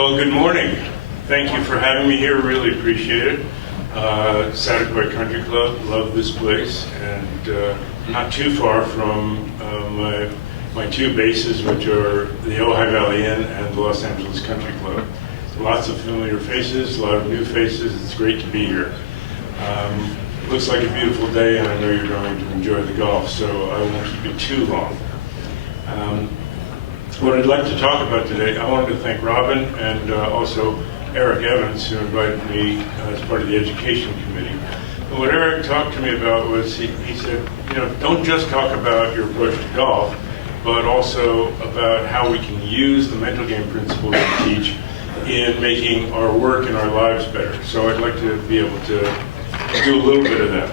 Well, good morning. Thank you for having me here. Really appreciate it. Saticoy Country Club, love this place, and not too far from my two bases, which are the Ojai Valley Inn and the Los Angeles Country Club. Lots of familiar faces, a lot of new faces. It's great to be here. Looks like a beautiful day, and I know you're going to enjoy the golf, so I won't keep it too long. What I'd like to talk about today, I wanted to thank Robin and also Eric Evans, who invited me as part of the education committee. And what Eric talked to me about was, he said, don't just talk about your approach to golf, but also about how we can use the mental game principles we teach in making our work and our lives better. So I'd like to be able to do a little bit of that.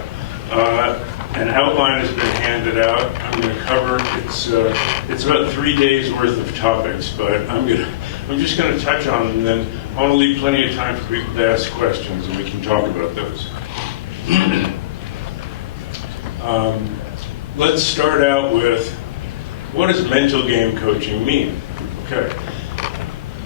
An outline has been handed out. I'm going to cover, it's about 3 days worth of topics, but I'm just going to touch on them, and then I want to leave plenty of time for people to ask questions, and we can talk about those. Let's start out with, what does mental game coaching mean? Okay.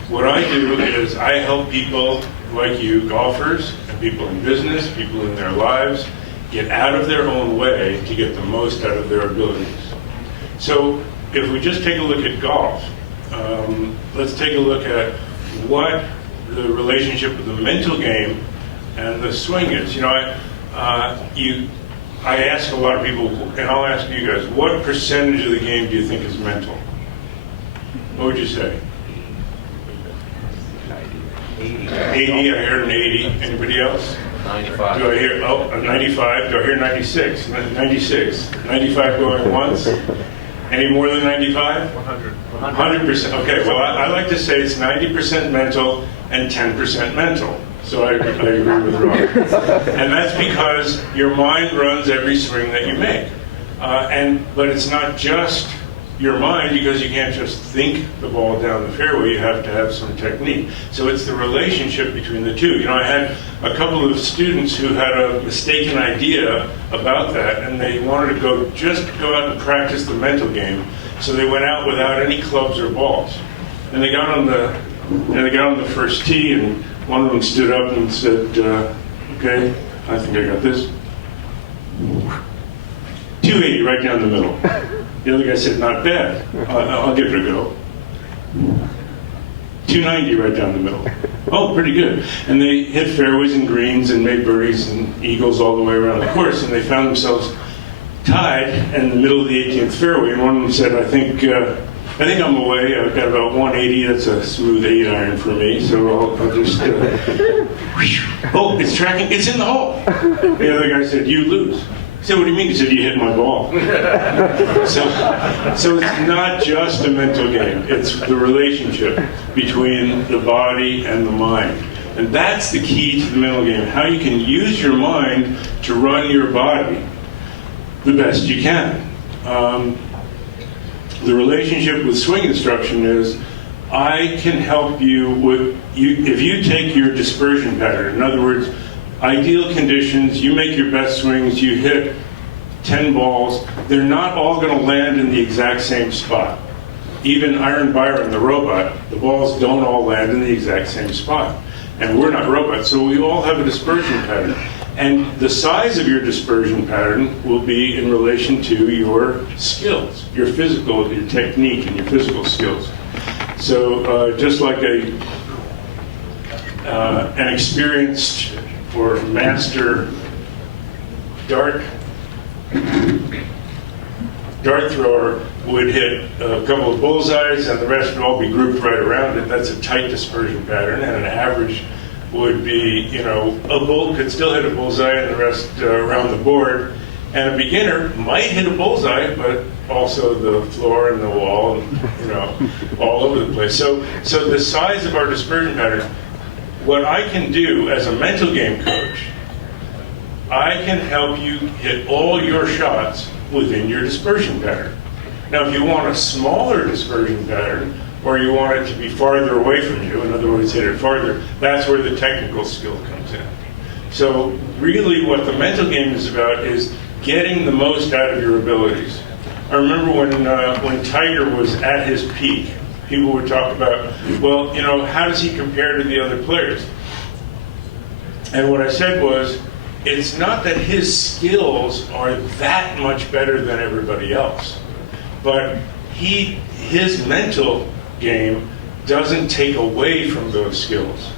What I do is I help people like you, golfers, and people in business, people in their lives, get out of their own way to get the most out of their abilities. So if we just take a look at golf, let's take a look at what the relationship with the mental game and the swing is. I ask a lot of people, and I'll ask you guys, what percentage of the game do you think is mental? What would you say? 80, I heard an 80. Anybody else? 95. Do I hear, a 95? Do I hear 96? 96. 95 going once? Any more than 95? 100. 100%. Okay, well, I like to say it's 90% mental and 10% mental. So I agree with Robert. And that's because your mind runs every swing that you make. But it's not just your mind, because you can't just think the ball down the fairway. You have to have some technique. So it's the relationship between the two. I had a couple of students who had a mistaken idea about that, and they wanted to just go out and practice the mental game. So they went out without any clubs or balls. And they got on the first tee, and one of them stood up and said, okay, I think I got this. 280 right down the middle. The other guy said, not bad. I'll give it a go. 290 right down the middle. Oh, pretty good. And they hit fairways and greens and made birdies and eagles all the way around the course, and they found themselves tied in the middle of the 18th fairway. And one of them said, I think I'm away. I've got about 180. That's a smooth 8-iron for me. So I'll just. Oh, it's tracking. It's in the hole. The other guy said, you lose. I said, what do you mean? He said, you hit my ball. So it's not just a mental game. It's the relationship between the body and the mind. And that's the key to the mental game, how you can use your mind to run your body the best you can. The relationship with swing instruction is, I can help you with, if you take your dispersion pattern, in other words, ideal conditions, you make your best swings, you hit 10 balls, they're not all going to land in the exact same spot. Even Iron Byron, the robot, the balls don't all land in the exact same spot. And we're not robots, so we all have a dispersion pattern. And the size of your dispersion pattern will be in relation to your skills, your technique and your physical skills. So just like an experienced or master dart thrower would hit a couple of bullseyes and the rest would all be grouped right around it. That's a tight dispersion pattern, and an average would be, a bull could still hit a bullseye and the rest around the board. And a beginner might hit a bullseye, but also the floor and the wall, and, all over the place. So the size of our dispersion pattern, what I can do as a mental game coach, I can help you hit all your shots within your dispersion pattern. Now, if you want a smaller dispersion pattern, or you want it to be farther away from you, in other words, hit it farther, that's where the technical skill comes in. So really what the mental game is about is getting the most out of your abilities. I remember when Tiger was at his peak, people would talk about, well, you know, how does he compare to the other players? And what I said was, it's not that his skills are that much better than everybody else, but his mental game doesn't take away from those skills.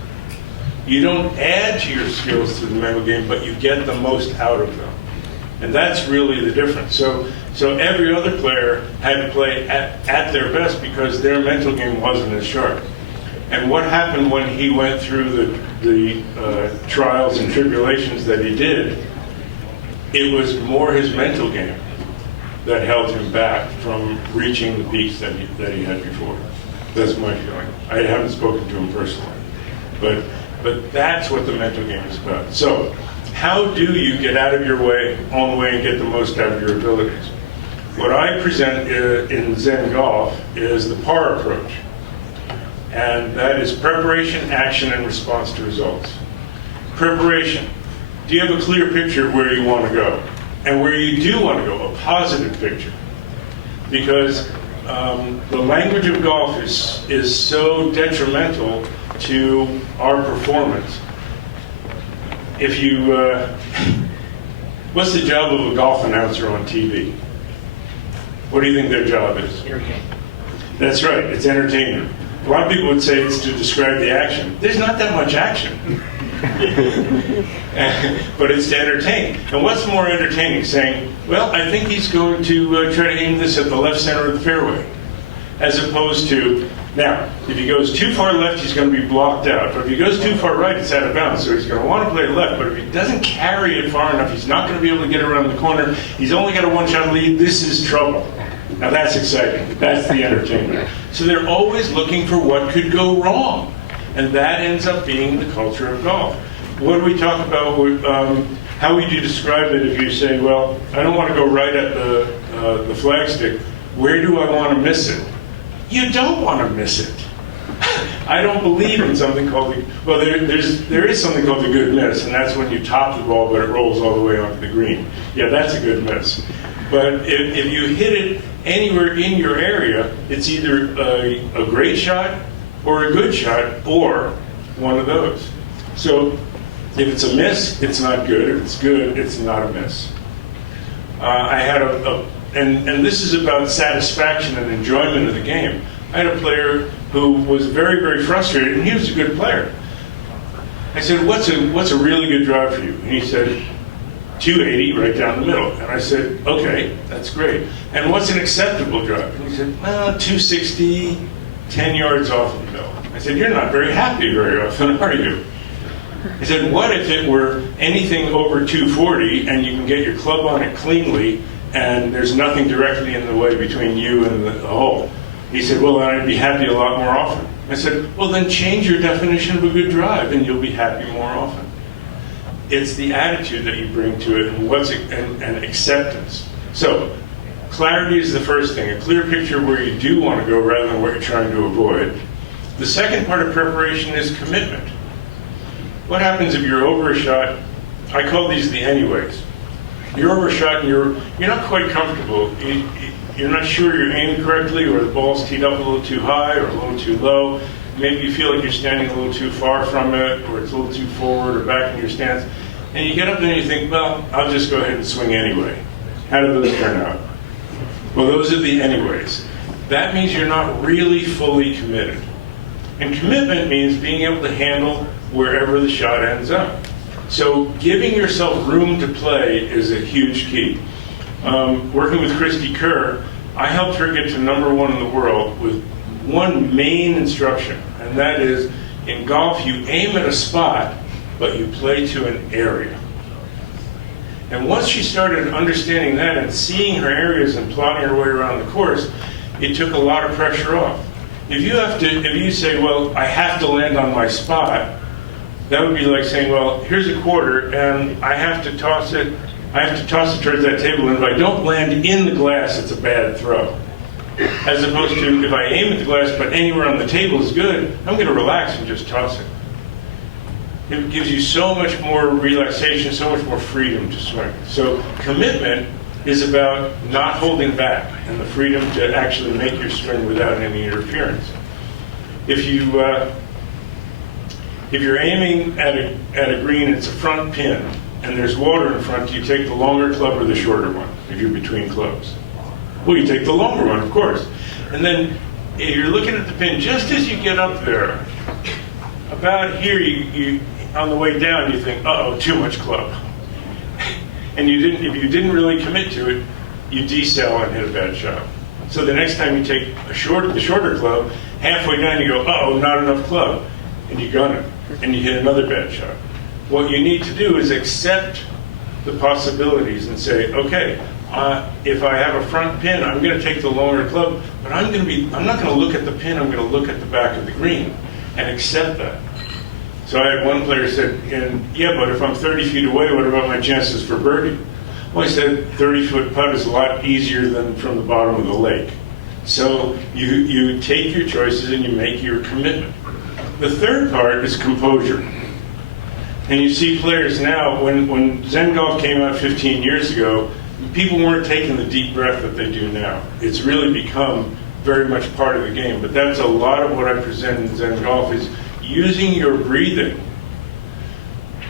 You don't add to your skills through the mental game, but you get the most out of them. And that's really the difference. So every other player had to play at their best because their mental game wasn't as sharp. And what happened when he went through the trials and tribulations that he did, it was more his mental game that held him back from reaching the peaks that he had before. That's my feeling. I haven't spoken to him personally. But that's what the mental game is about. So how do you get out of your own way and get the most out of your abilities? What I present in Zen Golf is the PAR approach. And that is preparation, action, and response to results. Preparation. Do you have a clear picture of where you want to go? And where you do want to go, a positive picture. Because the language of golf is so detrimental to our performance. If you, what's the job of a golf announcer on TV? What do you think their job is? Entertainment. That's right, it's entertainment. A lot of people would say it's to describe the action. There's not that much action. But it's to entertain. And what's more entertaining? Saying, well, I think he's going to try to aim this at the left center of the fairway. As opposed to, now, if he goes too far left, he's going to be blocked out. But if he goes too far right, it's out of bounds. So he's going to want to play left. But if he doesn't carry it far enough, he's not going to be able to get around the corner. He's only got a one-shot lead. This is trouble. Now that's exciting. That's the entertainment. So they're always looking for what could go wrong. And that ends up being the culture of golf. What do we talk about? How would you describe it if you say, well, I don't want to go right at the flagstick. Where do I want to miss it? You don't want to miss it. I don't believe in something called there is something called the good miss, and that's when you top the ball but it rolls all the way onto the green. Yeah, that's a good miss. But if you hit it anywhere in your area, it's either a great shot or a good shot or one of those. So if it's a miss, it's not good. If it's good, it's not a miss. I had and this is about satisfaction and enjoyment of the game. I had a player who was very, very frustrated, and he was a good player. I said, what's a really good drive for you? And he said, 280 right down the middle. And I said, okay, that's great. And what's an acceptable drive? And he said, well, 260, 10 yards off the middle. I said, you're not very happy very often, are you? He said, what if it were anything over 240 and you can get your club on it cleanly and there's nothing directly in the way between you and the hole? He said, well, then I'd be happy a lot more often. I said, well, then change your definition of a good drive and you'll be happy more often. It's the attitude that you bring to it and acceptance. So clarity is the first thing, a clear picture where you do want to go rather than what you're trying to avoid. The second part of preparation is commitment. What happens if you're over a shot? I call these the anyways. You're over a shot and you're not quite comfortable. You're not sure you're aiming correctly, or the ball's teed up a little too high or a little too low. Maybe you feel like you're standing a little too far from it, or it's a little too forward or back in your stance. And you get up there and you think, well, I'll just go ahead and swing anyway. How do those turn out? Well, those are the anyways. That means you're not really fully committed. And commitment means being able to handle wherever the shot ends up. So giving yourself room to play is a huge key. Working with Christy Kerr, I helped her get to #1 in the world with one main instruction, and that is, in golf, you aim at a spot, but you play to an area. And once she started understanding that and seeing her areas and plotting her way around the course, it took a lot of pressure off. If you say, well, I have to land on my spot, that would be like saying, well, here's a quarter, and I have to toss it towards that table, and if I don't land in the glass, it's a bad throw. As opposed to, if I aim at the glass, but anywhere on the table is good, I'm going to relax and just toss it. It gives you so much more relaxation, so much more freedom to swing. So commitment is about not holding back and the freedom to actually make your swing without any interference. if you're aiming at a green, it's a front pin, and there's water in front, do you take the longer club or the shorter one if you're between clubs? Well, you take the longer one, of course. And then if you're looking at the pin, just as you get up there, about here, you on the way down, you think, uh-oh, too much club. And if you didn't really commit to it, you decel and hit a bad shot. So the next time you take the shorter club, halfway down you go, uh-oh, not enough club. And you gun it, and you hit another bad shot. What you need to do is accept the possibilities and say, okay, if I have a front pin, I'm going to take the longer club, but I'm not going to look at the pin, I'm going to look at the back of the green and accept that. So I had one player said, yeah, but if I'm 30 feet away, what about my chances for birdie? Well, I said, 30-foot putt is a lot easier than from the bottom of the lake. So you take your choices and you make your commitment. The third part is composure. And you see players now, when Zen Golf came out 15 years ago, people weren't taking the deep breath that they do now. It's really become very much part of the game. But that's a lot of what I present in Zen Golf is using your breathing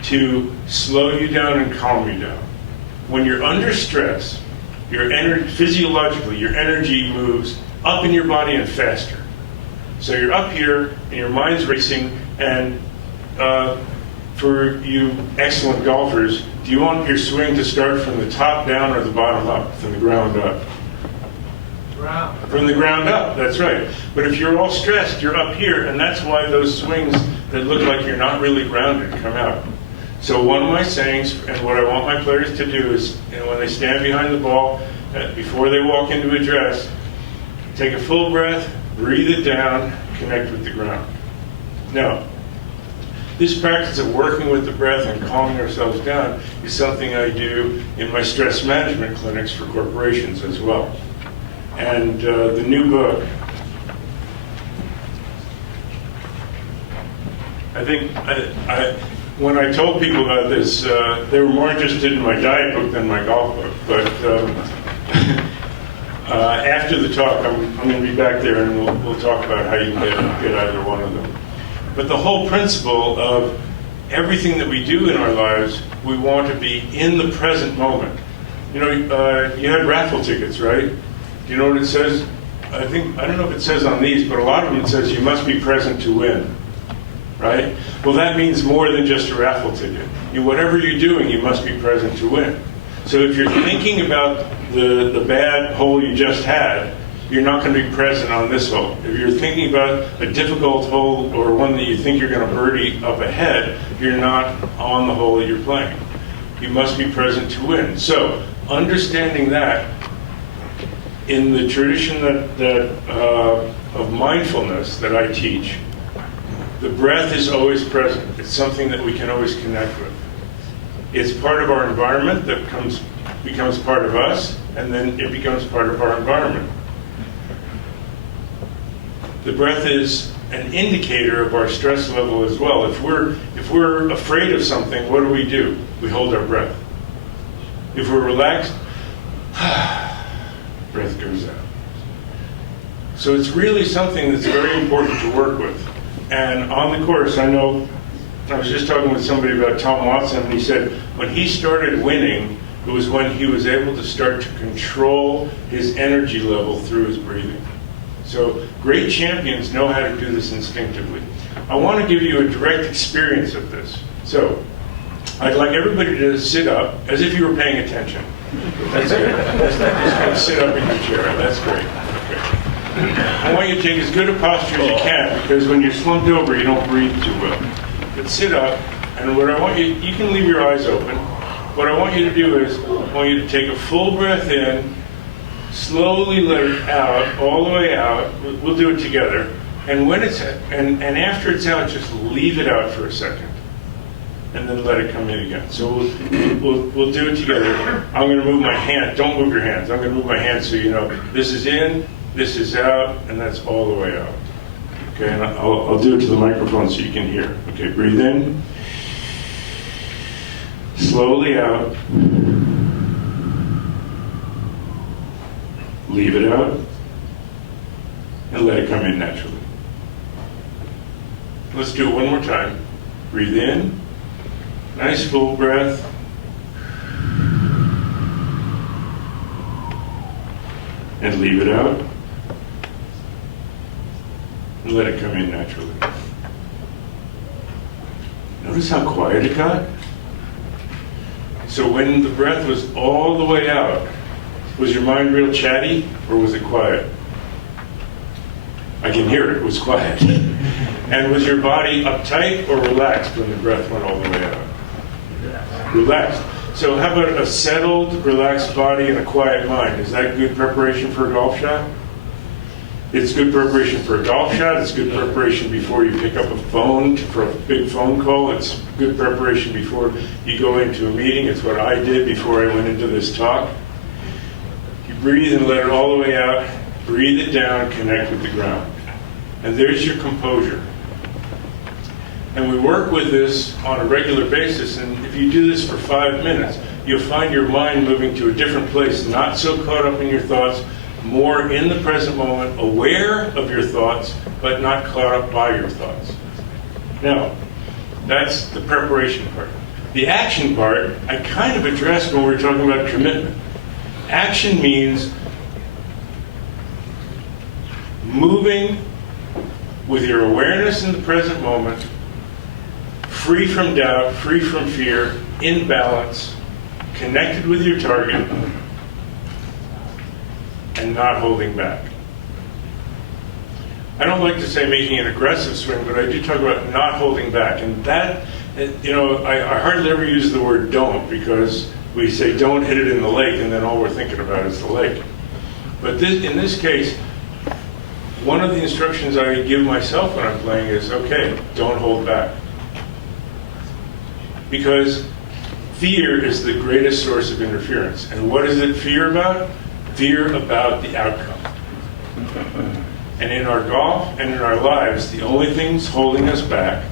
to slow you down and calm you down. When you're under stress, physiologically, your energy moves up in your body and faster. So you're up here, and your mind's racing, and for you excellent golfers, do you want your swing to start from the top down or the bottom up, from the ground up? From the ground up, that's right. But if you're all stressed, you're up here, and that's why those swings that look like you're not really grounded come out. So one of my sayings, and what I want my players to do is, when they stand behind the ball, before they walk into a dress, take a full breath, breathe it down, connect with the ground. Now, this practice of working with the breath and calming ourselves down is something I do in my stress management clinics for corporations as well. And the new book, I think when I told people about this, they were more interested in my diet book than my golf book. But after the talk, I'm going to be back there and we'll talk about how you can get either one of them. But the whole principle of everything that we do in our lives, we want to be in the present moment. You know, you had raffle tickets, right? Do you know what it says? I don't know if it says on these, but a lot of them it says you must be present to win, right? Well, that means more than just a raffle ticket. Whatever you're doing, you must be present to win. So if you're thinking about the bad hole you just had, you're not going to be present on this hole. If you're thinking about a difficult hole or one that you think you're going to birdie up ahead, you're not on the hole that you're playing. You must be present to win. So understanding that, in the tradition of mindfulness that I teach, the breath is always present. It's something that we can always connect with. It's part of our environment that becomes part of us, and then it becomes part of our environment. The breath is an indicator of our stress level as well. If we're afraid of something, what do? We hold our breath. If we're relaxed, breath goes out. So it's really something that's very important to work with. And on the course, I know, I was just talking with somebody about Tom Watson, and he said when he started winning, it was when he was able to start to control his energy level through his breathing. So great champions know how to do this instinctively. I want to give you a direct experience of this. So I'd like everybody to sit up as if you were paying attention. That's good. Just kind of sit up in your chair. That's great. Okay. I want you to take as good a posture as you can, because when you're slumped over, you don't breathe too well. But sit up, and what I want you can leave your eyes open. What I want you to do is, I want you to take a full breath in, slowly let it out, all the way out. We'll do it together. And when it's and after it's out, just leave it out for a second, and then let it come in again. So we'll do it together. I'm going to move my hand. Don't move your hands. I'm going to move my hands so you know this is in, this is out, and that's all the way out. Okay, and I'll do it to the microphone so you can hear. Okay, breathe in, slowly out, leave it out, and let it come in naturally. let's do it one more time. Breathe in, nice full breath. And leave it out. And let it come in naturally. Notice how quiet it got? So when the breath was all the way out, was your mind real chatty or was it quiet? I can hear it was quiet. And was your body uptight or relaxed when the breath went all the way out? Relaxed. So how about a settled, relaxed body and a quiet mind? Is that good preparation for a golf shot? It's good preparation for a golf shot. It's good preparation before you pick up a phone for a big phone call. It's good preparation before you go into a meeting. It's what I did before I went into this talk. You breathe and let it all the way out. Breathe it down, connect with the ground. And there's your composure. And we work with this on a regular basis, and if you do this for 5 minutes, you'll find your mind moving to a different place, not so caught up in your thoughts, more in the present moment, aware of your thoughts, but not caught up by your thoughts. Now, that's the preparation part. The action part, I kind of addressed when we were talking about commitment. Action means moving with your awareness in the present moment, free from doubt, free from fear, in balance, connected with your target, and not holding back. I don't like to say making an aggressive swing, but I do talk about not holding back. And that, I hardly ever use the word don't, because we say don't hit it in the lake, and then all we're thinking about is the lake. But in this case, one of the instructions I give myself when I'm playing is, okay, don't hold back. Because fear is the greatest source of interference. And what is it fear about? Fear about the outcome. And in our golf and in our lives, the only things holding us back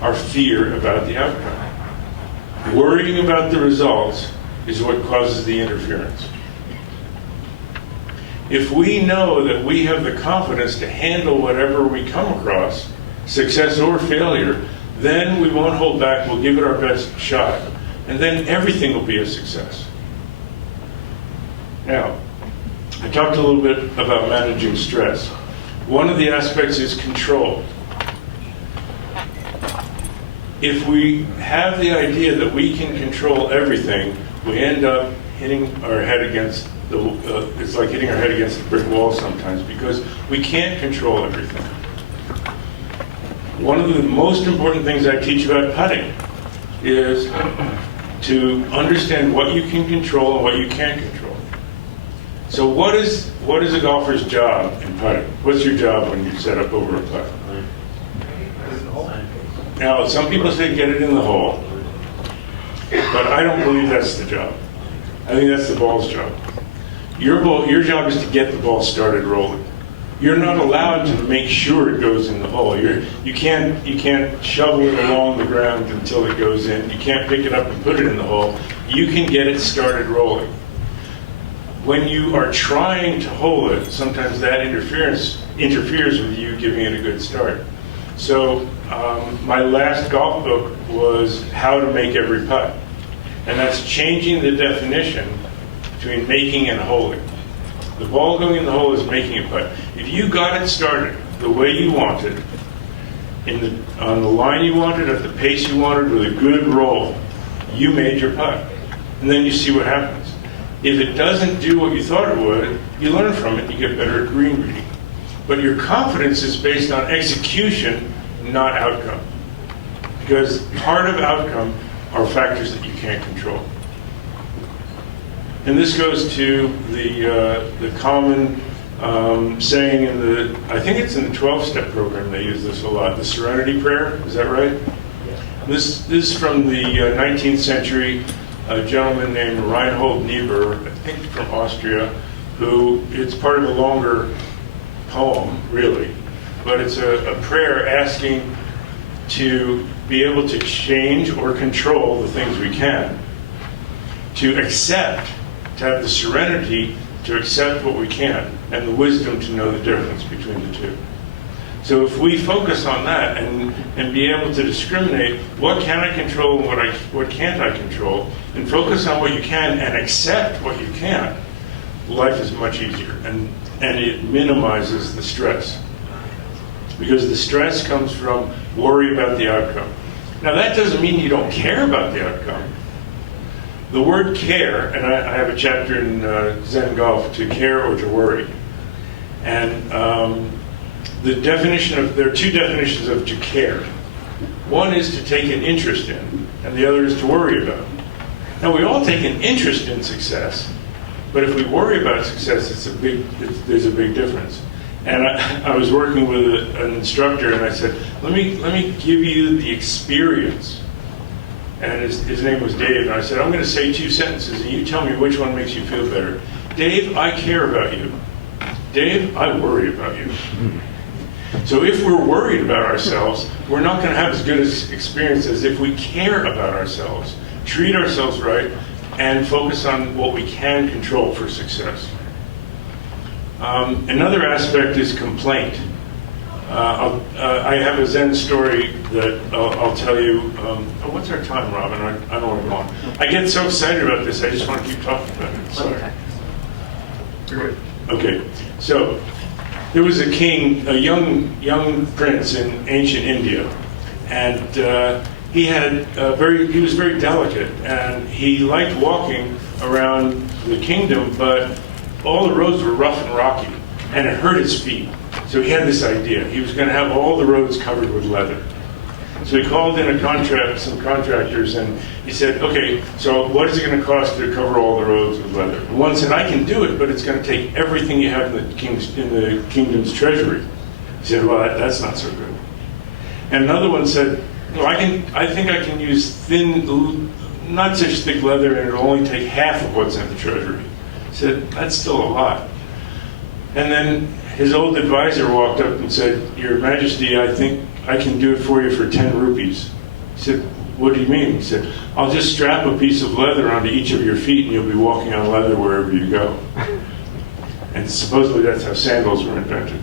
are fear about the outcome. Worrying about the results is what causes the interference. If we know that we have the confidence to handle whatever we come across, success or failure, then we won't hold back, we'll give it our best shot, and then everything will be a success. Now, I talked a little bit about managing stress. One of the aspects is control. If we have the idea that we can control everything, we end up hitting our head against it's like hitting our head against a brick wall sometimes, because we can't control everything. One of the most important things I teach about putting is to understand what you can control and what you can't control. So what is a golfer's job in putting? What's your job when you set up over a putt? Now, some people say get it in the hole, but I don't believe that's the job. I think that's the ball's job. Your job is to get the ball started rolling. You're not allowed to make sure it goes in the hole. You can't shovel it along the ground until it goes in. You can't pick it up and put it in the hole. You can get it started rolling. When you are trying to hold it, sometimes that interferes with you giving it a good start. So my last golf book was How to Make Every Putt. And that's changing the definition between making and holding. The ball going in the hole is making a putt. If you got it started the way you wanted, on the line you wanted, at the pace you wanted, with a good roll, you made your putt. And then you see what happens. If it doesn't do what you thought it would, you learn from it and you get better at green reading. But your confidence is based on execution, not outcome. Because part of outcome are factors that you can't control. And this goes to the common saying I think it's in the 12-step program, they use this a lot, the Serenity Prayer, is that right? Yeah. This is from the 19th century, a gentleman named Reinhold Niebuhr, I think from Austria, who, it's part of a longer poem, really, but it's a prayer asking to be able to change or control the things we can, to accept, to have the serenity to accept what we can, and the wisdom to know the difference between the two. So if we focus on that and be able to discriminate what can I control and what can't I control, and focus on what you can and accept what you can't, life is much easier, and it minimizes the stress. Because the stress comes from worry about the outcome. Now that doesn't mean you don't care about the outcome. The word care, and I have a chapter in Zen Golf, to care or to worry. And there are two definitions of to care. One is to take an interest in, and the other is to worry about. Now we all take an interest in success, but if we worry about success, there's a big difference. And I was working with an instructor, and I said, let me give you the experience. And his name was Dave, and I said, I'm going to say two sentences, and you tell me which one makes you feel better. Dave, I care about you. Dave, I worry about you. So if we're worried about ourselves, we're not going to have as good an experience as if we care about ourselves, treat ourselves right, and focus on what we can control for success. Another aspect is complaint. I have a Zen story that I'll tell you. What's our time, Robin? I don't want to go on. I get so excited about this, I just want to keep talking about it. Sorry. Okay, so there was a king, a young prince in ancient India, and he was very delicate, and he liked walking around the kingdom, but all the roads were rough and rocky, and it hurt his feet. So he had this idea. He was going to have all the roads covered with leather. So he called in some contractors, and he said, okay, so what is it going to cost to cover all the roads with leather? And one said, I can do it, but it's going to take everything you have in the kingdom's treasury. He said, well, that's not so good. And another one said, well, I think I can use thin, not such thick leather, and it'll only take half of what's in the treasury. He said, that's still a lot. And then his old advisor walked up and said, Your Majesty, I think I can do it for you for 10 rupees. He said, what do you mean? He said, I'll just strap a piece of leather onto each of your feet and you'll be walking on leather wherever you go. And supposedly that's how sandals were invented.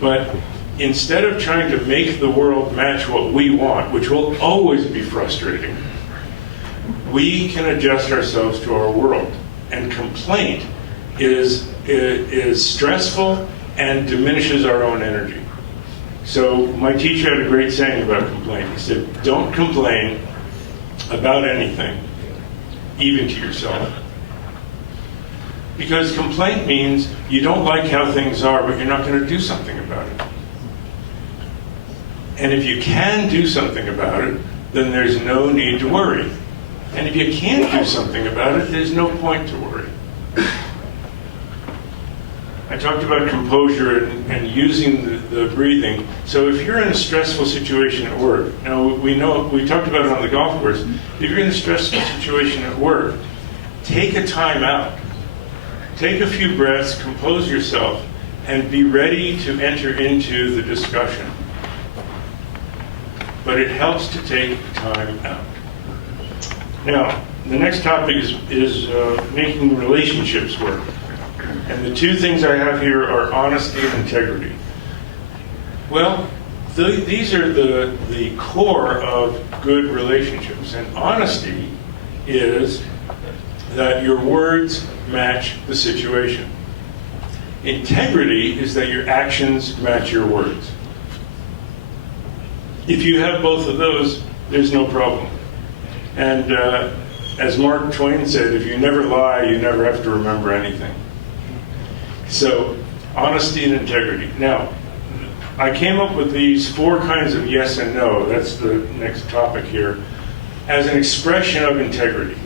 But instead of trying to make the world match what we want, which will always be frustrating, we can adjust ourselves to our world. And complaint is stressful and diminishes our own energy. So my teacher had a great saying about complaint. He said, don't complain about anything, even to yourself. Because complaint means you don't like how things are, but you're not going to do something about it. And if you can do something about it, then there's no need to worry. And if you can't do something about it, there's no point to worry. I talked about composure and using the breathing. So if you're in a stressful situation at work, now we talked about it on the golf course. If you're in a stressful situation at work, take a time out. Take a few breaths, compose yourself, and be ready to enter into the discussion. But it helps to take time out. Now, the next topic is making relationships work. And the two things I have here are honesty and integrity. Well, these are the core of good relationships. And honesty is that your words match the situation. Integrity is that your actions match your words. If you have both of those, there's no problem. And as Mark Twain said, if you never lie, you never have to remember anything. So, honesty and integrity. Now, I came up with these 4 kinds of yes and no, that's the next topic here, as an expression of integrity.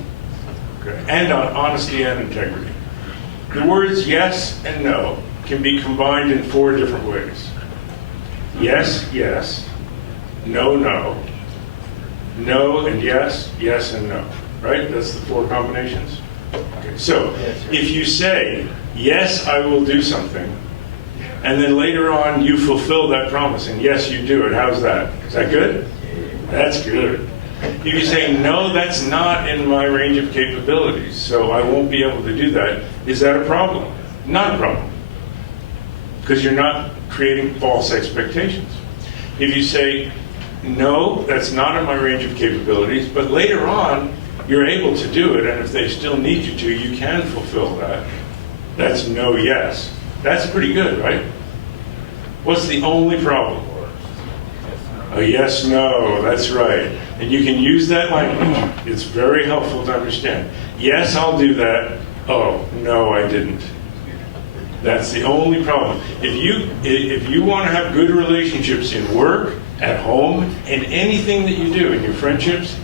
Okay? And on honesty and integrity. The words yes and no can be combined in 4 different ways. Yes, yes, no, no, no and yes, yes and no. Right? That's the 4 combinations. Okay. So, if you say, yes, I will do something, and then later on you fulfill that promise, and yes, you do it, how's that? Is that good? That's good. If you say, no, that's not in my range of capabilities, so I won't be able to do that, is that a problem? Not a problem. Because you're not creating false expectations. If you say, no, that's not in my range of capabilities, but later on, you're able to do it, and if they still need you to, you can fulfill that. That's no, yes. That's pretty good, right? What's the only problem? A yes, no, that's right. And you can use that language. It's very helpful to understand. Yes, I'll do that. Oh, no, I didn't. That's the only problem. If you want to have good relationships in work, at home, and anything that you do in your friendships,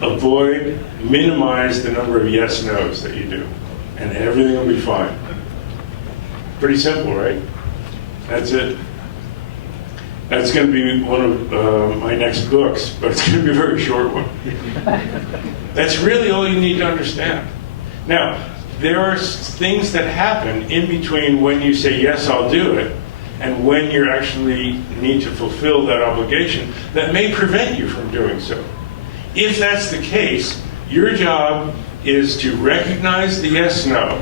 minimize the number of yes, no's that you do. And everything will be fine. Pretty simple, right? That's it. That's going to be one of my next books, but it's going to be a very short one. That's really all you need to understand. Now, there are things that happen in between when you say, yes, I'll do it, and when you actually need to fulfill that obligation that may prevent you from doing so. If that's the case, your job is to recognize the yes, no,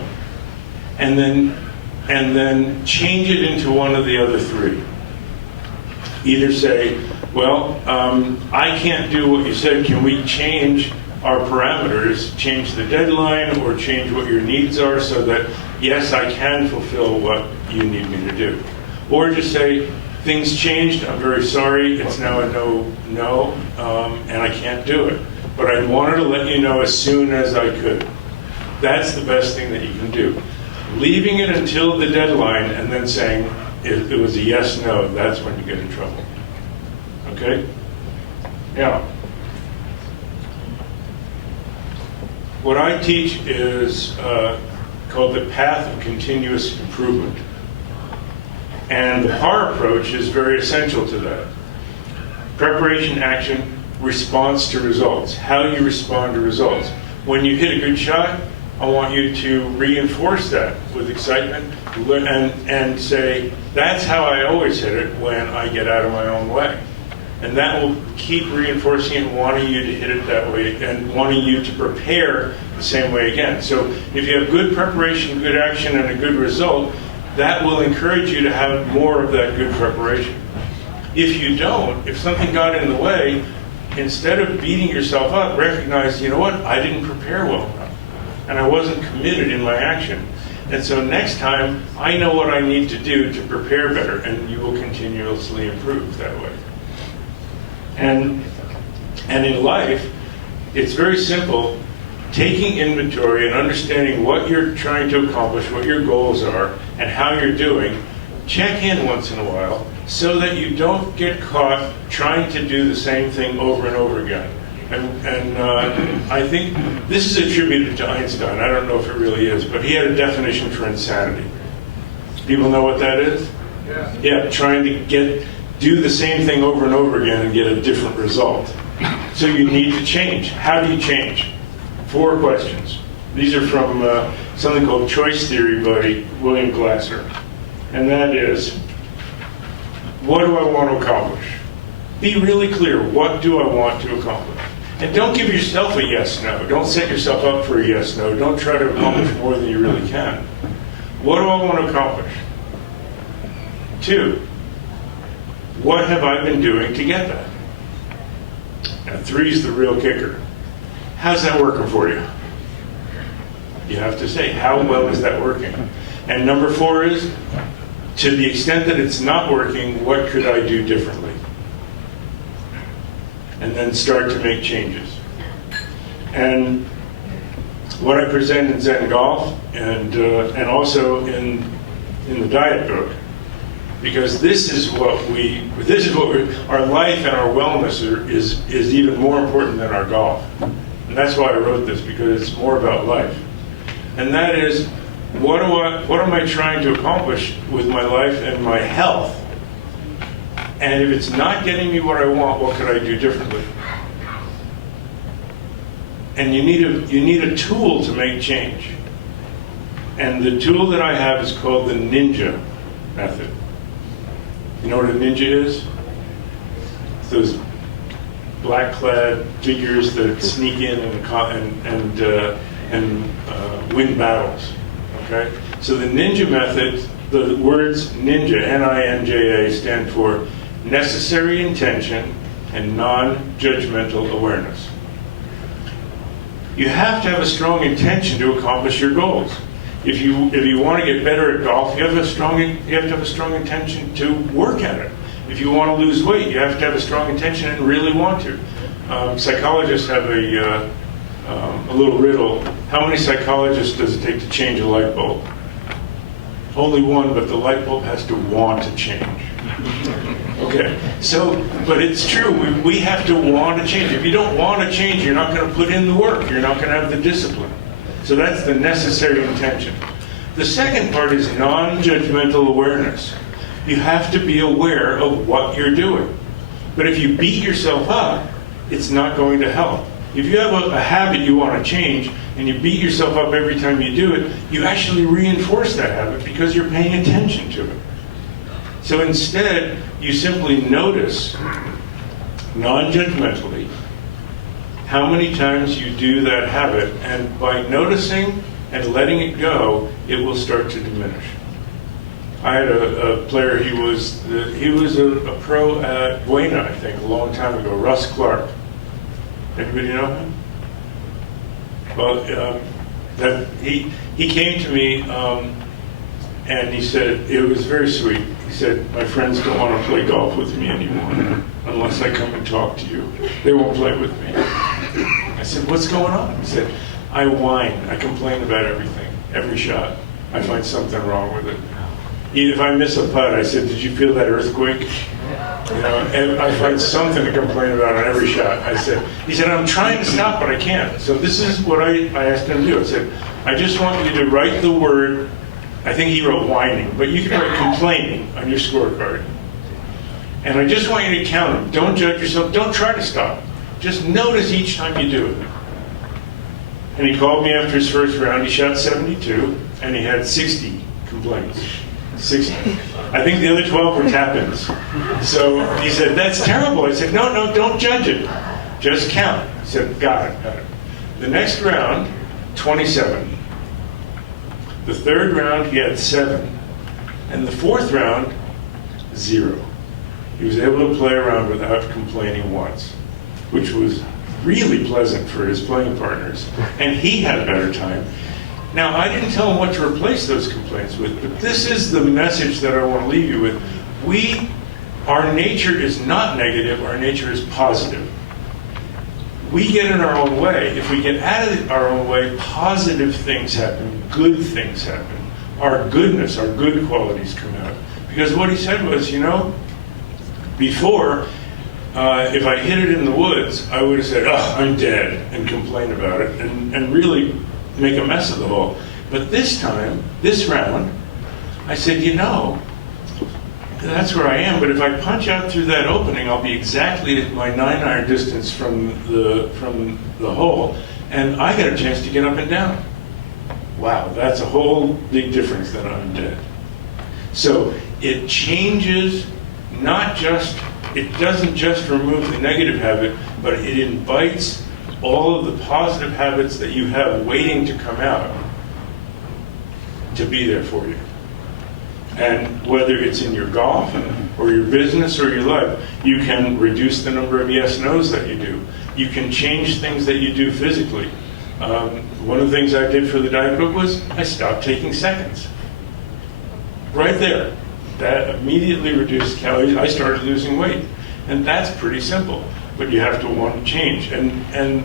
and then change it into one of the other three. Either say, well, I can't do what you said. Can we change our parameters, change the deadline, or change what your needs are so that, yes, I can fulfill what you need me to do? Or just say, things changed, I'm very sorry, it's now a no, and I can't do it. But I wanted to let you know as soon as I could. That's the best thing that you can do. Leaving it until the deadline and then saying, if it was a yes, no, that's when you get in trouble. Okay? Now, what I teach is called the path of continuous improvement. And the PAR approach is very essential to that. Preparation, action, response to results. How you respond to results. When you hit a good shot, I want you to reinforce that with excitement and say, that's how I always hit it when I get out of my own way. And that will keep reinforcing it, wanting you to hit it that way, and wanting you to prepare the same way again. So if you have good preparation, good action, and a good result, that will encourage you to have more of that good preparation. If you don't, if something got in the way, instead of beating yourself up, recognize, you know what, I didn't prepare well enough, and I wasn't committed in my action. And so next time, I know what I need to do to prepare better, and you will continuously improve that way. And in life, it's very simple. Taking inventory and understanding what you're trying to accomplish, what your goals are, and how you're doing, check in once in a while so that you don't get caught trying to do the same thing over and over again. And I think this is attributed to Einstein. I don't know if it really is, but he had a definition for insanity. People know what that is? Yeah, trying to do the same thing over and over again and get a different result. So you need to change. How do you change? 4 questions. These are from something called Choice Theory by William Glasser. And that is, what do I want to accomplish? Be really clear, what do I want to accomplish? And don't give yourself a yes, no. Don't set yourself up for a yes, no. Don't try to accomplish more than you really can. What do I want to accomplish? 2, what have I been doing to get that? And 3 is the real kicker. How's that working for you? You have to say, how well is that working? And number 4 is, to the extent that it's not working, what could I do differently? And then start to make changes. And what I present in Zen Golf and also in the diet book, because this is what our life and our wellness is even more important than our golf. And that's why I wrote this, because it's more about life. And that is, what am I trying to accomplish with my life and my health? And if it's not getting me what I want, what could I do differently? And you need a tool to make change. And the tool that I have is called the ninja method. You know what a ninja is? It's those black-clad figures that sneak in and win battles. Okay? So the ninja method the words NINJA, N-I-N-J-A, stand for necessary intention and non-judgmental awareness. You have to have a strong intention to accomplish your goals. If you want to get better at golf, you have to have a strong intention to work at it. If you want to lose weight, you have to have a strong intention and really want to. Psychologists have a little riddle. How many psychologists does it take to change a light bulb? Only one, but the light bulb has to want to change. Okay, so, but it's true, we have to want to change. If you don't want to change, you're not going to put in the work. You're not going to have the discipline. So that's the necessary intention. The second part is non-judgmental awareness. You have to be aware of what you're doing. But if you beat yourself up, it's not going to help. If you have a habit you want to change and you beat yourself up every time you do it, you actually reinforce that habit because you're paying attention to it. So instead, you simply notice, non-judgmentally, how many times you do that habit, and by noticing and letting it go, it will start to diminish. I had a player, he was a pro at Buena, I think, a long time ago, Russ Clark. Anybody know him? Well, he came to me and he said, it was very sweet. He said, my friends don't want to play golf with me anymore unless I come and talk to you. They won't play with me. I said, what's going on? He said, I whine. I complain about everything, every shot. I find something wrong with it. If I miss a putt, I said, did you feel that earthquake? You know, and I find something to complain about on every shot. He said, I'm trying to stop, but I can't. So this is what I asked him to do. I said, I just want you to write the word, I think he wrote whining, but you can write complaining on your scorecard. And I just want you to count them. Don't judge yourself. Don't try to stop. Just notice each time you do it. And he called me after his first round. He shot 72, and he had 60 complaints. 60. I think the other 12 were tap-ins. So he said, that's terrible. I said, no, don't judge it. Just count. He said, got it. The next round, 27. The third round, he had 7. And the fourth round, 0. He was able to play around without complaining once, which was really pleasant for his playing partners. And he had a better time. Now, I didn't tell him what to replace those complaints with, but this is the message that I want to leave you with. Our nature is not negative, our nature is positive. We get in our own way. If we get out of our own way, positive things happen, good things happen. Our goodness, our good qualities come out. Because what he said was, before, if I hit it in the woods, I would have said, oh, I'm dead, and complain about it, and really make a mess of the hole. But this time, this round, I said, that's where I am, but if I punch out through that opening, I'll be exactly at my 9-iron distance from the hole, and I got a chance to get up and down. Wow, that's a whole big difference that I'm dead. So it changes, it doesn't just remove the negative habit, but it invites all of the positive habits that you have waiting to come out to be there for you. And whether it's in your golf or your business or your life, you can reduce the number of yes, no's that you do. You can change things that you do physically. One of the things I did for the diet book was I stopped taking seconds. Right there. That immediately reduced calories. I started losing weight. And that's pretty simple. But you have to want to change. And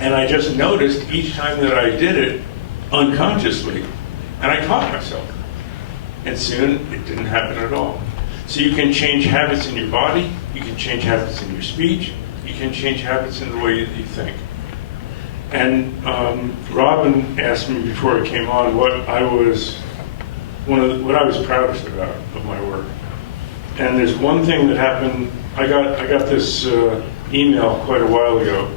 I just noticed each time that I did it unconsciously, and I caught myself. And soon it didn't happen at all. So you can change habits in your body, you can change habits in your speech, you can change habits in the way that you think. And Robin asked me before I came on what I was proudest about of my work. And there's one thing that happened. I got this email quite a while ago.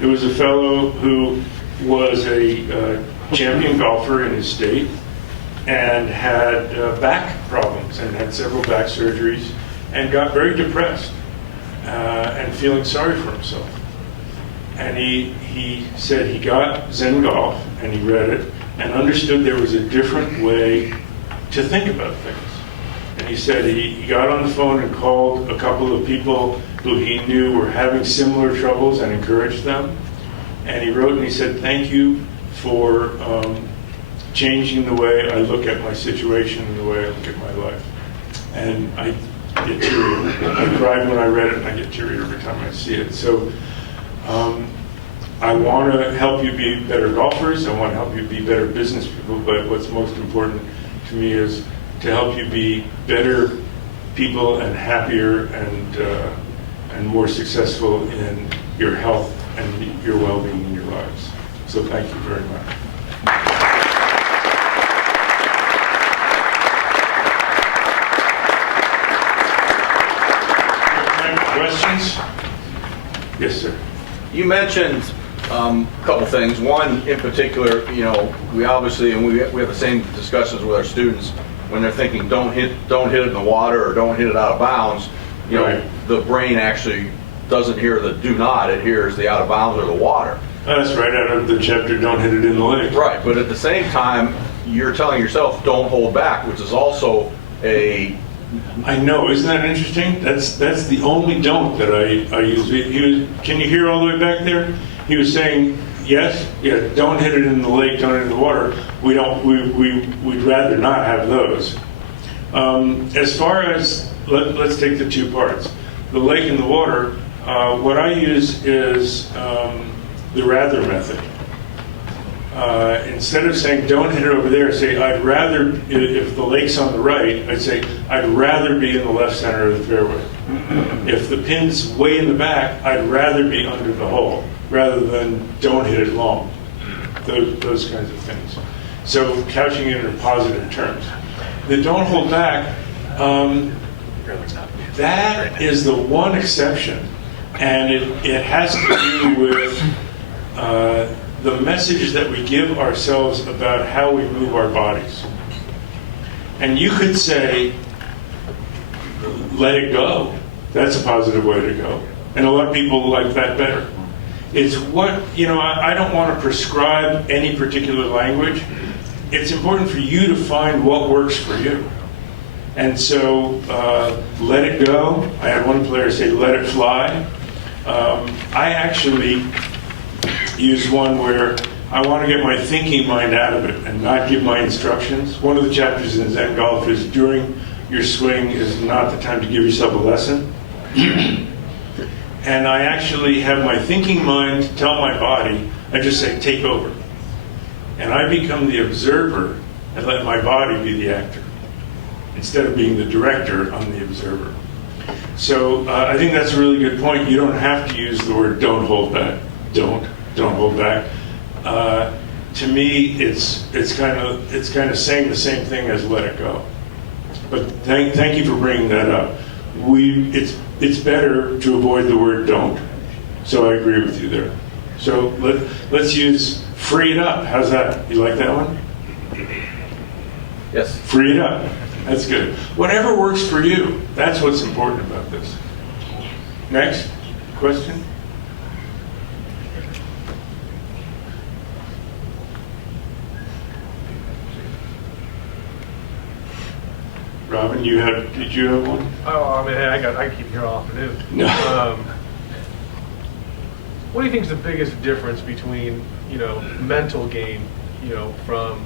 It was a fellow who was a champion golfer in his state and had back problems and had several back surgeries and got very depressed and feeling sorry for himself. And he said he got Zen Golf and he read it and understood there was a different way to think about things. And he said he got on the phone and called a couple of people who he knew were having similar troubles and encouraged them. And he wrote and he said, thank you for changing the way I look at my situation and the way I look at my life. And I get teary. I cried when I read it, and I get teary every time I see it. So I want to help you be better golfers. I want to help you be better business people. But what's most important to me is to help you be better people and happier and more successful in your health and your well-being in your lives. So thank you very much. Questions? Yes, sir. You mentioned a couple things. One in particular, we obviously, and we have the same discussions with our students when they're thinking don't hit it in the water or don't hit it out of bounds. Right. The brain actually doesn't hear the do not; it hears the out of bounds or the water. That's right out of the chapter, don't hit it in the lake. Right, but at the same time, you're telling yourself don't hold back, which is also a. I know, isn't that interesting? That's the only don't that I use. Can you hear all the way back there? He was saying, yes, yeah, don't hit it in the lake, don't hit it in the water. We'd rather not have those. As far as, let's take the two parts. The lake and the water, what I use is the rather method. Instead of saying don't hit it over there, say I'd rather, if the lake's on the right, I'd say I'd rather be in the left center of the fairway. If the pin's way in the back, I'd rather be under the hole rather than don't hit it long. Those kinds of things. So couching it in positive terms. The don't hold back, that is the one exception, and it has to do with the message that we give ourselves about how we move our bodies. And you could say, let it go. That's a positive way to go. And a lot of people like that better. It's what, I don't want to prescribe any particular language. It's important for you to find what works for you. And so, let it go. I had one player say, let it fly. I actually use one where I want to get my thinking mind out of it and not give my instructions. One of the chapters in Zen Golf is during your swing is not the time to give yourself a lesson. And I actually have my thinking mind tell my body, I just say, take over. And I become the observer and let my body be the actor. Instead of being the director, I'm the observer. So I think that's a really good point. You don't have to use the word don't hold back. Don't hold back. To me, it's kind of saying the same thing as let it go. But thank you for bringing that up. It's better to avoid the word don't. So I agree with you there. So let's use free it up. How's that? You like that one? Yes. Free it up. That's good. Whatever works for you. That's what's important about this. Next question. Robin, did you have one? Oh, I mean, I keep here all afternoon. No. What do you think is the biggest difference between, mental game, from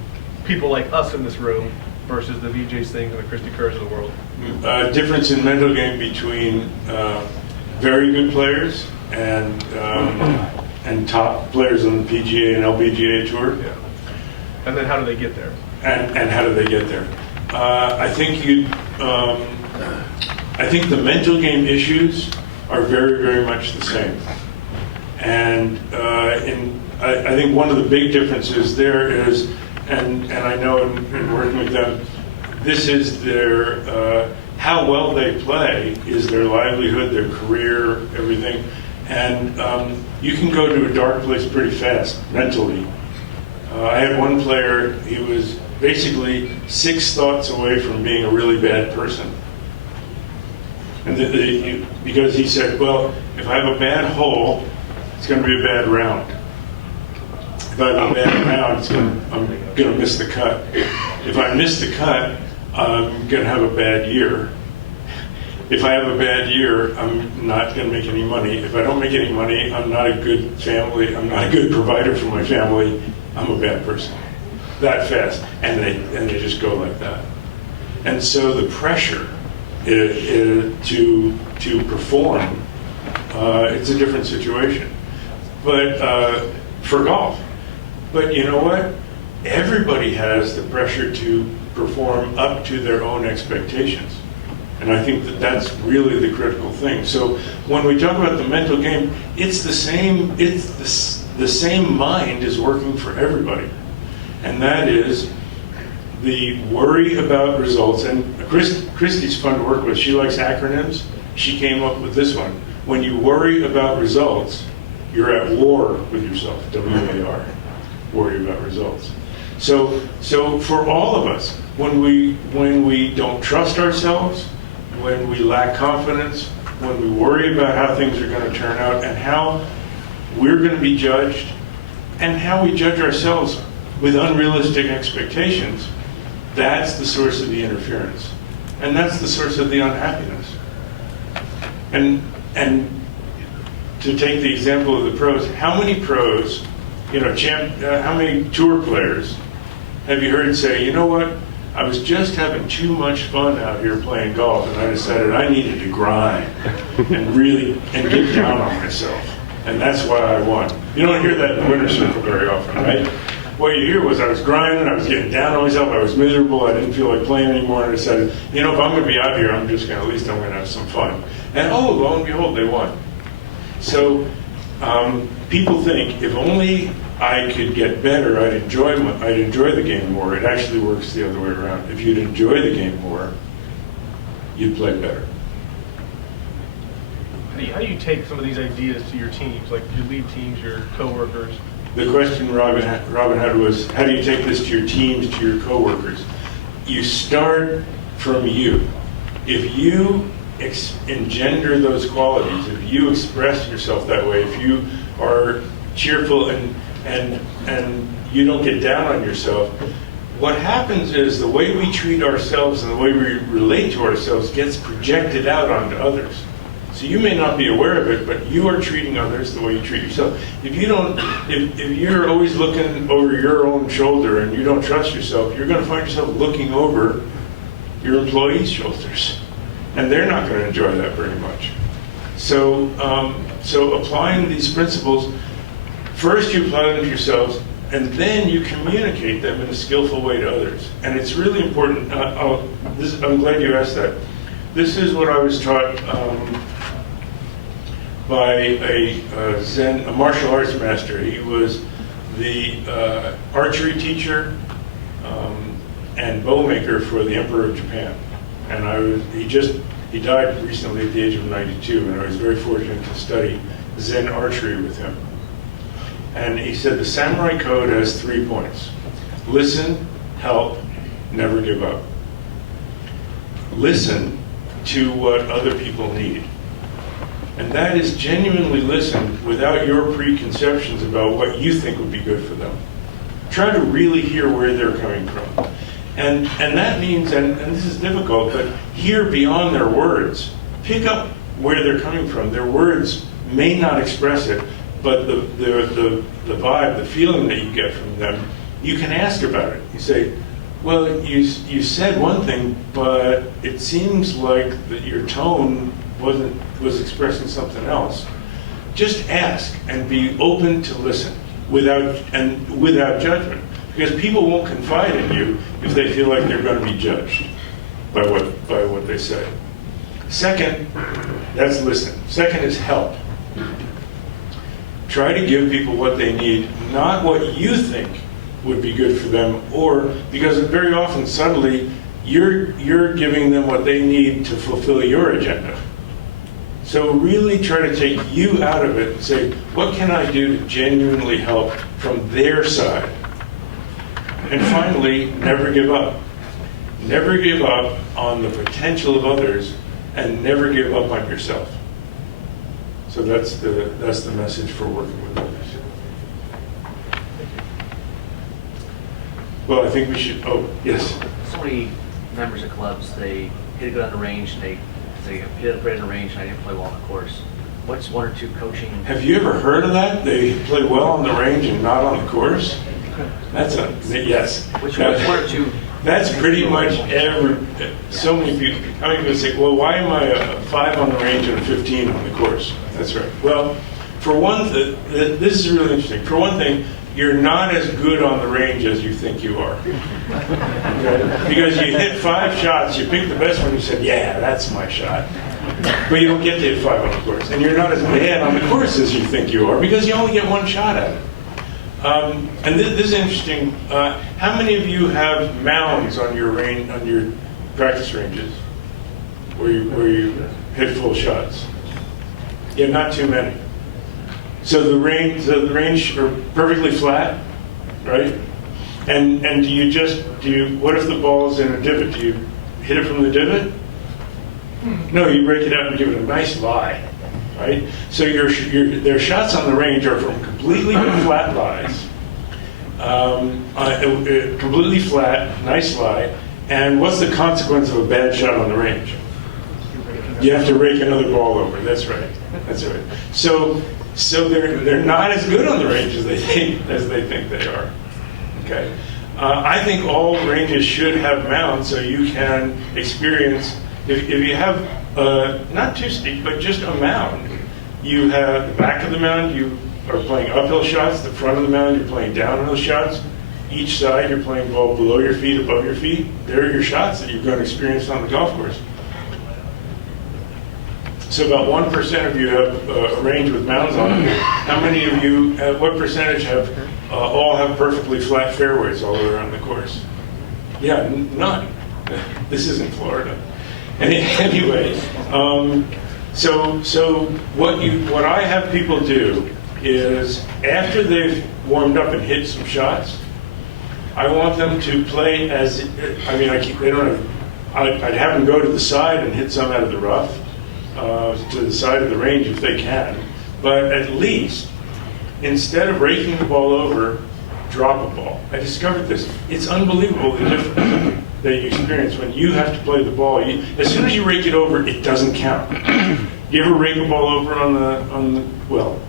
people like us in this room versus the VJ Sings and the Christy Kerrs of the world? Difference in mental game between very good players and top players on the PGA and LPGA tour. Yeah. And then how do they get there? And how do they get there? I think the mental game issues are very, very much the same. And I think one of the big differences there is, and I know in working with them, this is their, how well they play is their livelihood, their career, everything. And you can go to a dark place pretty fast, mentally. I had one player, he was basically 6 thoughts away from being a really bad person. And because he said, well, if I have a bad hole, it's going to be a bad round. If I have a bad round, I'm going to miss the cut. If I miss the cut, I'm going to have a bad year. If I have a bad year, I'm not going to make any money. If I don't make any money, I'm not a good family. I'm not a good provider for my family. I'm a bad person. That fast. And they just go like that. And so the pressure to perform, it's a different situation. But for golf. But you know what? Everybody has the pressure to perform up to their own expectations. And I think that that's really the critical thing. So when we talk about the mental game, it's the same mind is working for everybody. And that is the worry about results. And Christy's fun to work with. She likes acronyms. She came up with this one. When you worry about results, you're at war with yourself. W-A-R. Worry about results. So for all of us, when we don't trust ourselves, when we lack confidence, when we worry about how things are going to turn out and how we're going to be judged, and how we judge ourselves with unrealistic expectations, that's the source of the interference. And that's the source of the unhappiness. And to take the example of the pros, how many pros, how many tour players have you heard say, you know what, I was just having too much fun out here playing golf, and I decided I needed to grind and get down on myself. And that's why I won. You don't hear that in the winner's circle very often, right? What you hear was I was grinding, I was getting down on myself, I was miserable, I didn't feel like playing anymore, and I decided, if I'm going to be out here, at least I'm going to have some fun. And lo and behold, they won. So people think if only I could get better, I'd enjoy the game more. It actually works the other way around. If you'd enjoy the game more, you'd play better. How do you take some of these ideas to your teams, like your lead teams, your coworkers? The question Robin had was, how do you take this to your teams, to your coworkers? You start from you. If you engender those qualities, if you express yourself that way, if you are cheerful and you don't get down on yourself, what happens is the way we treat ourselves and the way we relate to ourselves gets projected out onto others. So you may not be aware of it, but you are treating others the way you treat yourself. If you're always looking over your own shoulder and you don't trust yourself, you're going to find yourself looking over your employees' shoulders. And they're not going to enjoy that very much. So applying these principles, first you apply them to yourselves, and then you communicate them in a skillful way to others. And it's really important. I'm glad you asked that. This is what I was taught by a martial arts master. He was the archery teacher and bow maker for the Emperor of Japan. And he died recently at the age of 92, and I was very fortunate to study Zen archery with him. And he said the samurai code has 3 points: listen, help, never give up. Listen to what other people need. And that is genuinely listen without your preconceptions about what you think would be good for them. Try to really hear where they're coming from. And that means, and this is difficult, but hear beyond their words. Pick up where they're coming from. Their words may not express it, but the vibe, the feeling that you get from them, you can ask about it. You say, well, you said one thing, but it seems like that your tone was expressing something else. Just ask and be open to listen without judgment. Because people won't confide in you if they feel like they're going to be judged by what they say. Second, that's listen. Second is help. Try to give people what they need, not what you think would be good for them, or because very often, subtly, you're giving them what they need to fulfill your agenda. So really try to take you out of it and say, what can I do to genuinely help from their side? And finally, never give up. Never give up on the potential of others, and never give up on yourself. So that's the message for working with others. Thank you. Well, I think we should. Oh, yes. Somebody members of clubs, they hit good on the range, and they hit great on the range, and I didn't play well on the course. What's one or two coaching? Have you ever heard of that? They play well on the range and not on the course? That's a, yes. Which one or two? That's pretty much so many people. How many people say, well, why am I a 5 on the range and a 15 on the course? That's right. Well, for one, this is really interesting. For one thing, you're not as good on the range as you think you are. Okay? Because you hit 5 shots, you pick the best one, you said, yeah, that's my shot. But you don't get to hit 5 on the course. And you're not as bad on the course as you think you are because you only get 1 shot at it. And this is interesting. How many of you have mounds on your practice ranges where you hit full shots? Yeah, not too many. So the range are perfectly flat, right? And what if the ball's in a divot? Do you hit it from the divot? No, you break it up and give it a nice lie, right? So their shots on the range are from completely flat lies, completely flat, nice lie. And what's the consequence of a bad shot on the range? You have to rake another ball over. That's right. That's right. So they're not as good on the range as they think they are. Okay. I think all ranges should have mounds so you can experience. If you have not too steep, but just a mound, you have the back of the mound. You are playing uphill shots. The front of the mound, you're playing downhill shots. Each side, you're playing ball below your feet, above your feet. There are your shots that you're going to experience on the golf course. So about 1% of you have a range with mounds on it. How many of you, what percentage all have perfectly flat fairways all around the course? Yeah, none. This isn't Florida. Anyway, so what I have people do is after they've warmed up and hit some shots, I want them to play as, I'd have them go to the side and hit some out of the rough, to the side of the range if they can. But at least, instead of raking the ball over, drop a ball. I discovered this. It's unbelievable the difference that you experience when you have to play the ball. As soon as you rake it over, it doesn't count. You ever rake a ball over well,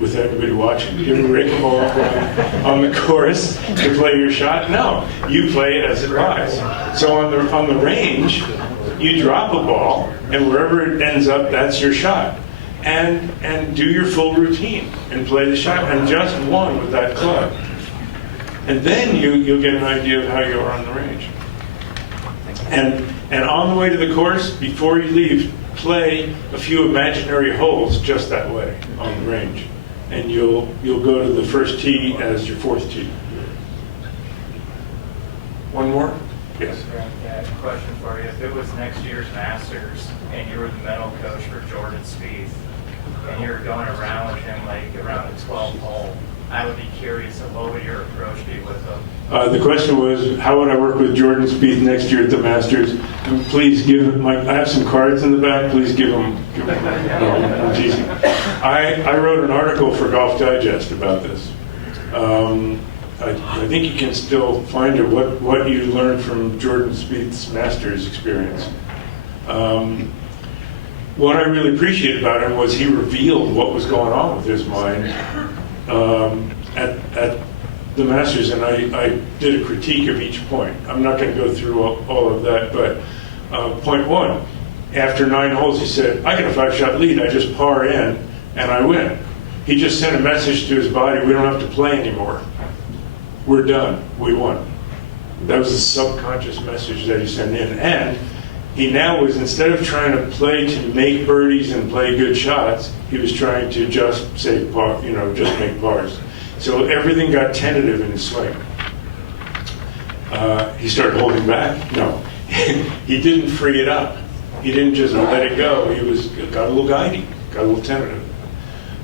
with everybody watching, do you ever rake a ball over on the course to play your shot? No, you play it as it lies. So on the range, you drop a ball, and wherever it ends up, that's your shot. And do your full routine and play the shot, and just one with that club. And then you'll get an idea of how you are on the range. And on the way to the course, before you leave, play a few imaginary holes just that way on the range. And you'll go to the first tee as your 4th tee. One more? Yes. Yeah, question for you. If it was next year's Masters and you were the mental coach for Jordan Spieth and you were going around with him like around the 12th hole, I would be curious of what would your approach be with him? The question was, how would I work with Jordan Spieth next year at the Masters? And please give I have some cards in the back. Please give them. No, I'm teasing. I wrote an article for Golf Digest about this. I think you can still find it. What you learned from Jordan Spieth's Masters experience. What I really appreciated about him was he revealed what was going on with his mind at the Masters, and I did a critique of each point. I'm not going to go through all of that, but point 1, after 9 holes, he said, I got a 5-shot lead, I just par in, and I win. He just sent a message to his body, we don't have to play anymore. We're done, we won. That was a subconscious message that he sent in, and he now was, instead of trying to play to make birdies and play good shots, he was trying to just say par, just make pars. So everything got tentative in his swing. He started holding back? No. He didn't free it up. He didn't just let it go. He got a little guiding, got a little tentative.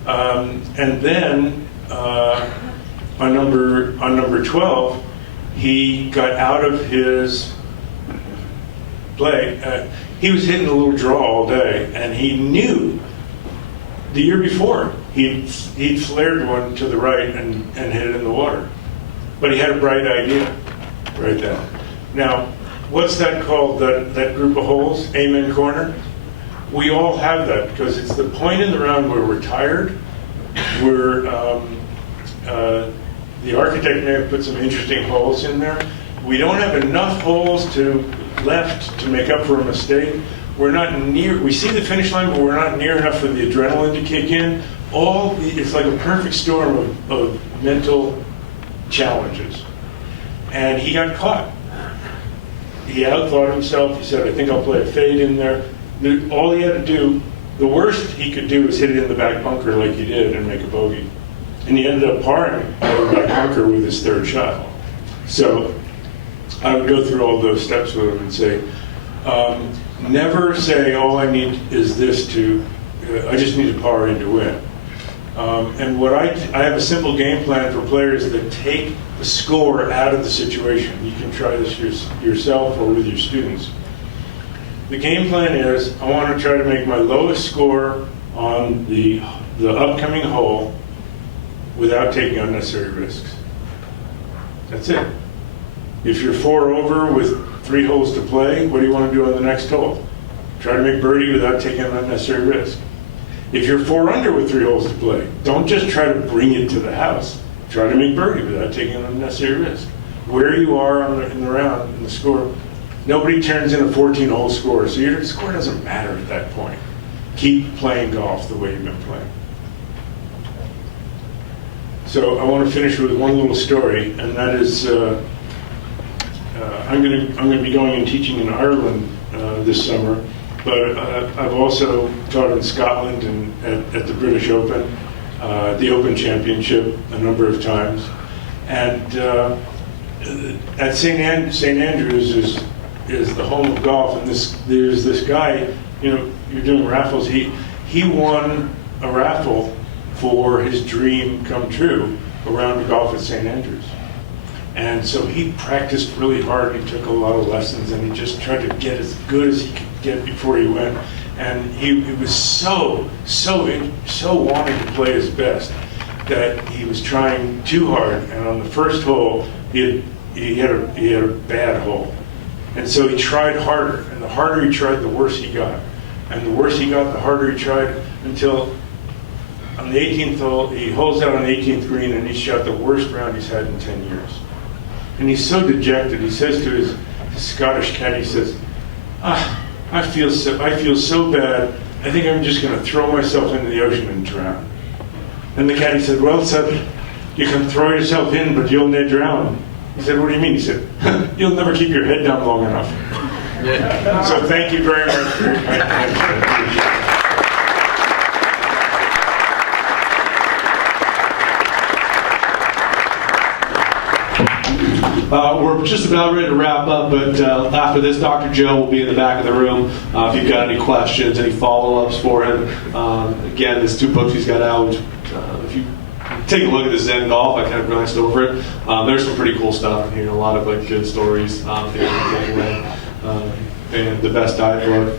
And then on number 12, he got out of his play. He was hitting a little draw all day, and he knew the year before he'd flared one to the right and hit it in the water. But he had a bright idea right then. Now, what's that called, that group of holes, amen corner? We all have that because it's the point in the round where we're tired, we're, the architect may have put some interesting holes in there. We don't have enough holes left to make up for a mistake. We're not near, we see the finish line, but we're not near enough for the adrenaline to kick in. It's like a perfect storm of mental challenges. And he got caught. He outthought himself. He said, I think I'll play a fade in there. All he had to do, the worst he could do was hit it in the back bunker like he did and make a bogey. And he ended up parring the back bunker with his third shot. So I would go through all those steps with him and say, never say, all I need is this I just need to par in to win. And what I have a simple game plan for players that take the score out of the situation. You can try this yourself or with your students. The game plan is, I want to try to make my lowest score on the upcoming hole without taking unnecessary risks. That's it. If you're 4 over with 3 holes to play, what do you want to do on the next hole? Try to make birdie without taking an unnecessary risk. If you're 4 under with 3 holes to play, don't just try to bring it to the house. Try to make birdie without taking an unnecessary risk. Where you are in the round, in the score, nobody turns in a 14-hole score, so your score doesn't matter at that point. Keep playing golf the way you've been playing. So I want to finish with one little story, and that is I'm going to be going and teaching in Ireland this summer, but I've also taught in Scotland and at the British Open, the Open Championship a number of times, and at St. Andrews is the home of golf, and there's this guy, you're doing raffles. He won a raffle for his dream come true around golf at St. Andrews. And so he practiced really hard, he took a lot of lessons, and he just tried to get as good as he could get before he went. And he was so wanting to play his best that he was trying too hard. And on the first hole, he had a bad hole. And so he tried harder, and the harder he tried, the worse he got. And the worse he got, the harder he tried, until on the 18th hole, he holes out on the 18th green, and he shot the worst round he's had in 10 years. And he's so dejected. He says to his Scottish caddy, he says, I feel so bad. I think I'm just going to throw myself into the ocean and drown. And the caddy said, well, son, you can throw yourself in, but you'll not drown. He said, what do you mean? He said, you'll never keep your head down long enough. So thank you very much for your kind attention. I appreciate it. We're just about ready to wrap up, but after this, Dr. Joe will be in the back of the room. If you've got any questions, any follow-ups for him. Again, there's 2 books he's got out. If you take a look at the Zen Golf, I kind of glanced over it. There's some pretty cool stuff in here, a lot of good stories, things to take away. And the best diet book.